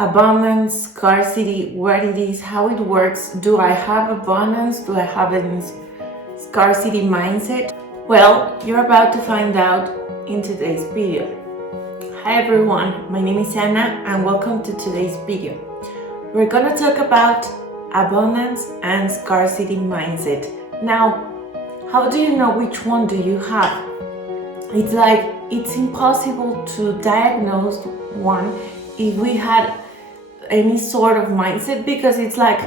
abundance, scarcity, what it is, how it works. Do I have abundance? Do I have a scarcity mindset? Well, you're about to find out in today's video. Hi everyone, my name is Anna and welcome to today's video. We're gonna talk about abundance and scarcity mindset. Now, how do you know which one do you have? It's impossible to diagnose one if we had any sort of mindset, because it's like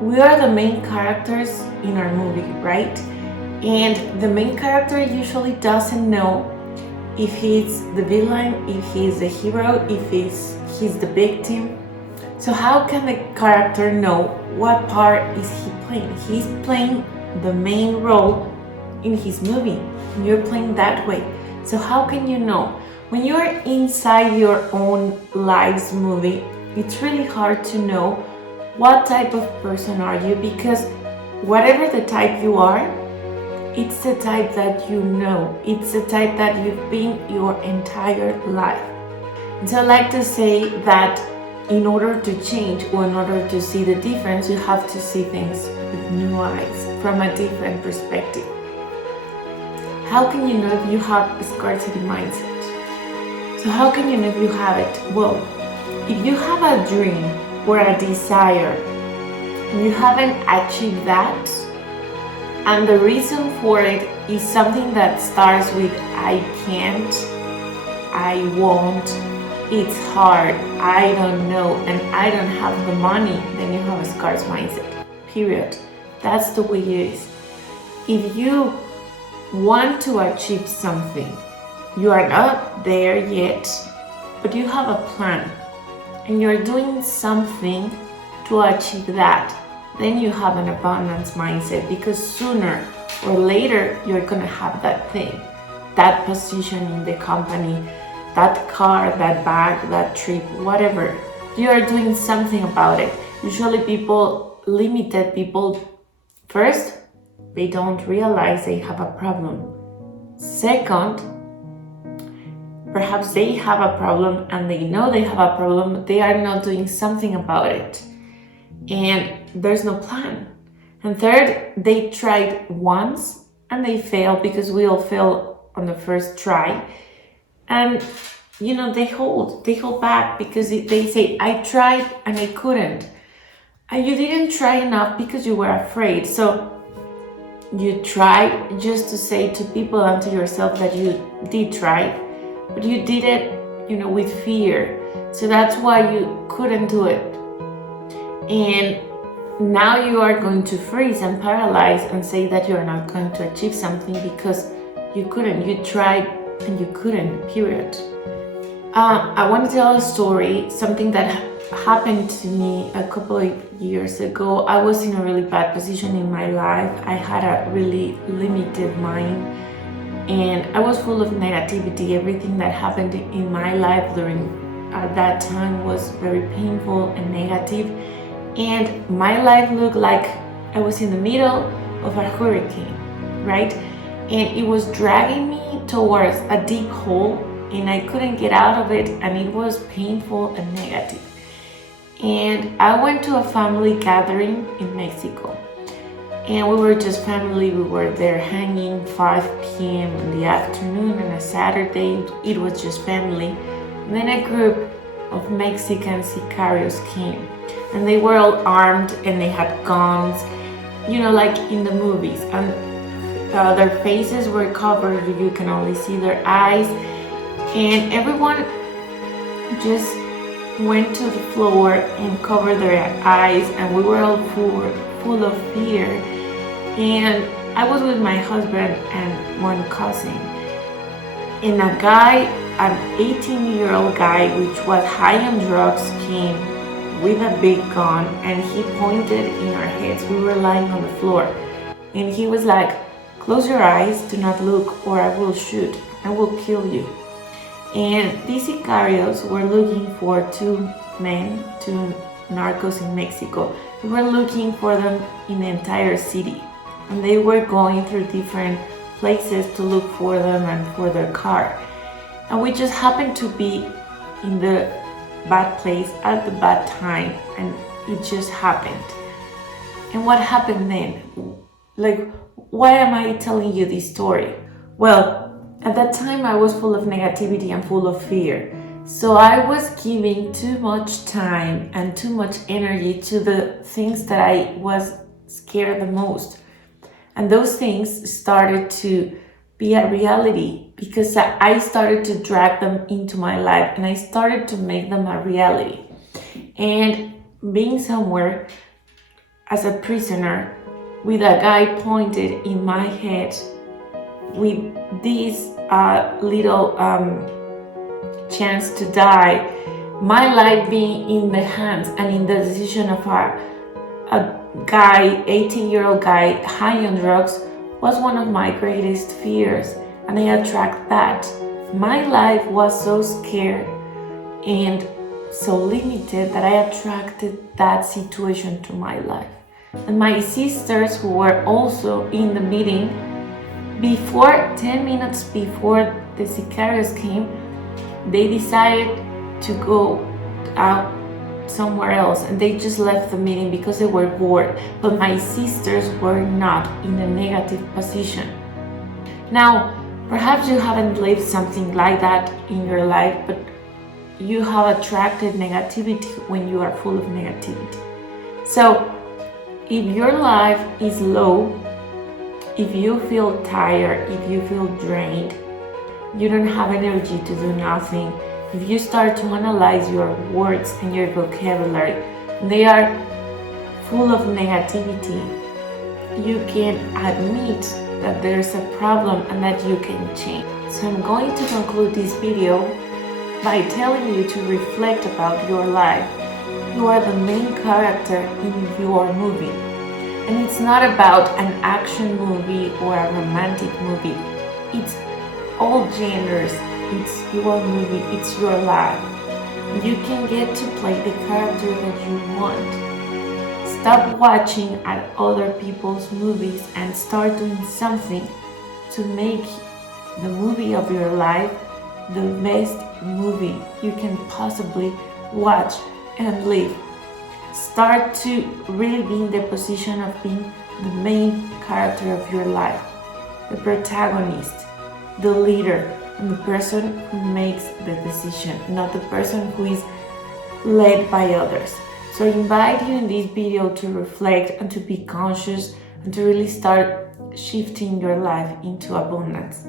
we are the main characters in our movie, right? And the main character usually doesn't know if he's the villain, if he's the hero, if he's the victim. So how can the character know what part is he playing? He's playing the main role in his movie, and you're playing that way. So how can you know? When you're inside your own life's movie, it's really hard to know what type of person are you, because whatever the type you are, it's the type that you know. It's the type that you've been your entire life. And so I like to say that in order to change or in order to see the difference, you have to see things with new eyes, from a different perspective. How can you know if you have a scarcity mindset? So how can you know if you have it? Well, if you have a dream or a desire and you haven't achieved that, and the reason for it is something that starts with I can't, I won't, it's hard, I don't know, and I don't have the money, then you have a scarce mindset, period. That's the way it is. If you want to achieve something, you are not there yet, but you have a plan and you're doing something to achieve that, then you have an abundance mindset, because sooner or later you're gonna have that thing, that position in the company, that car, that bag, that trip, whatever. You are doing something about it. Usually limited people, first, they don't realize they have a problem. Second, perhaps they have a problem and they know they have a problem, but they are not doing something about it. And there's no plan. And third, they tried once and they failed, because we all fail on the first try. And they hold back because they say, I tried and I couldn't. And you didn't try enough because you were afraid. So you tried just to say to people and to yourself that you did try, but you did it, with fear. So that's why you couldn't do it. And now you are going to freeze and paralyze and say that you're not going to achieve something because you couldn't. You tried and you couldn't, period. I want to tell a story, something that happened to me a couple of years ago. I was in a really bad position in my life. I had a really limited mind and I was full of negativity. Everything that happened in my life at that time was very painful and negative. And my life looked like I was in the middle of a hurricane, right? And it was dragging me towards a deep hole and I couldn't get out of it, and it was painful and negative. And I went to a family gathering in Mexico. And we were just family, we were there hanging 5 p.m. in the afternoon on a Saturday. It was just family. And then a group of Mexican sicarios came. And they were all armed and they had guns, like in the movies. And their faces were covered, you can only see their eyes. And everyone just went to the floor and covered their eyes, and we were all full of fear. And I was with my husband and one cousin. And a guy, an 18-year-old guy, which was high on drugs, came with a big gun and he pointed in our heads. We were lying on the floor and he was like, close your eyes, do not look, or I will shoot, I will kill you. And these sicarios were looking for 2 narcos in Mexico. They were looking for them in the entire city, and they were going through different places to look for them and for their car. And we just happened to be in the bad place at the bad time, and it just happened. And what happened then? Like, why am I telling you this story? Well, at that time I was full of negativity and full of fear. So I was giving too much time and too much energy to the things that I was scared the most. And those things started to be a reality because I started to drag them into my life and I started to make them a reality. And being somewhere as a prisoner with a guy pointed in my head with this little chance to die, my life being in the hands and in the decision of a guy, 18-year-old guy high on drugs, was one of my greatest fears, and I attract that. My life was so scared and so limited that I attracted that situation to my life. And my sisters, who were also in the meeting, 10 minutes before the sicarios came, they decided to go out somewhere else, and they just left the meeting because they were bored. But my sisters were not in a negative position. Now, perhaps you haven't lived something like that in your life, but you have attracted negativity when you are full of negativity. So if your life is low, if you feel tired, if you feel drained, you don't have energy to do nothing, if you start to analyze your words and your vocabulary, they are full of negativity, you can admit that there's a problem and that you can change. So I'm going to conclude this video by telling you to reflect about your life. You are the main character in your movie. And it's not about an action movie or a romantic movie. It's all genders. It's your movie, it's your life. You can get to play the character that you want. Stop watching at other people's movies and start doing something to make the movie of your life the best movie you can possibly watch and live. Start to really be in the position of being the main character of your life, the protagonist, the leader, and the person who makes the decision, not the person who is led by others. So I invite you in this video to reflect and to be conscious and to really start shifting your life into abundance.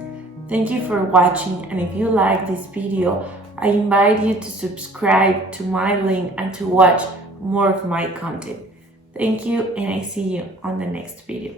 Thank you for watching, and if you like this video, I invite you to subscribe to my link and to watch more of my content. Thank you, and I see you on the next video.